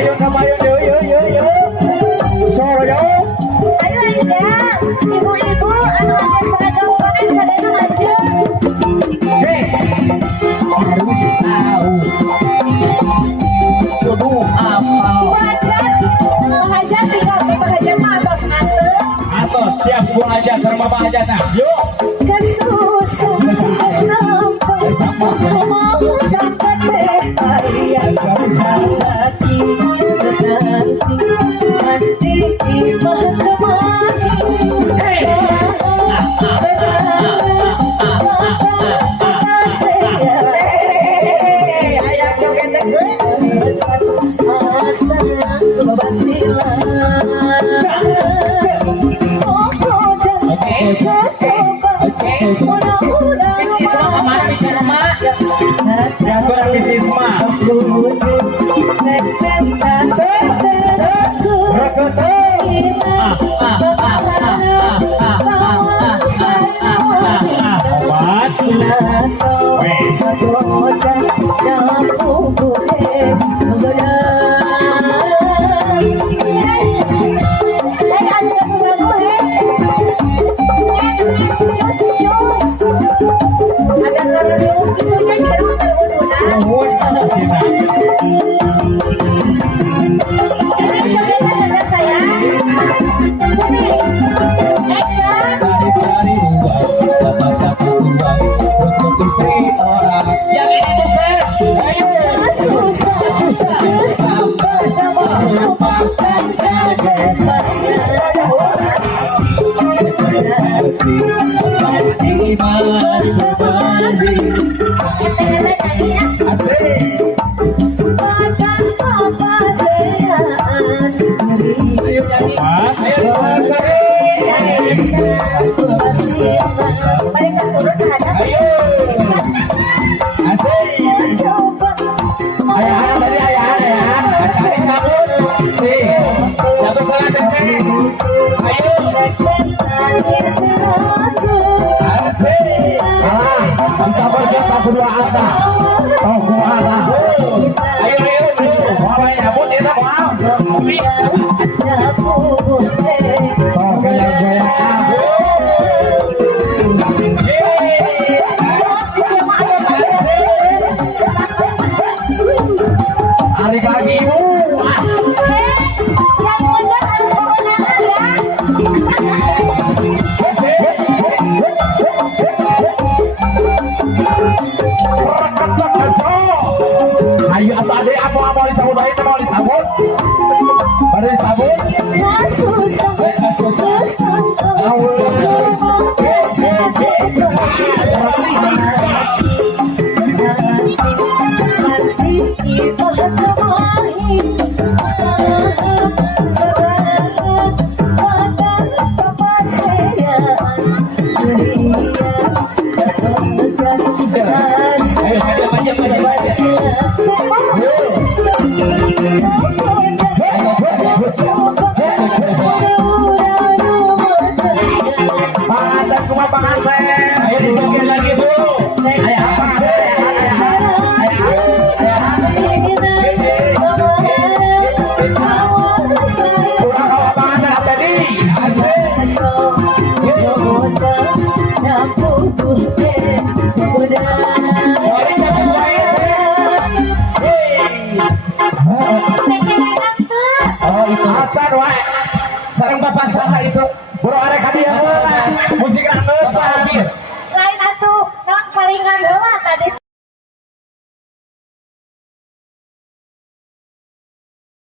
Kabayun, kabayun, yo, yo, yo, yo. Soro, yo. Ayo aja, ibu-ibu anu ada seragam pakai sadana aja. Hei, harus tahu. Kudu apal. Pengajar tinggal pengajar mah atas ante. Atau siap Bu Hajat, terima Pak Hajat. Nah, yuk. Sarang bapak saha itu bro arek hadiah musik ngeus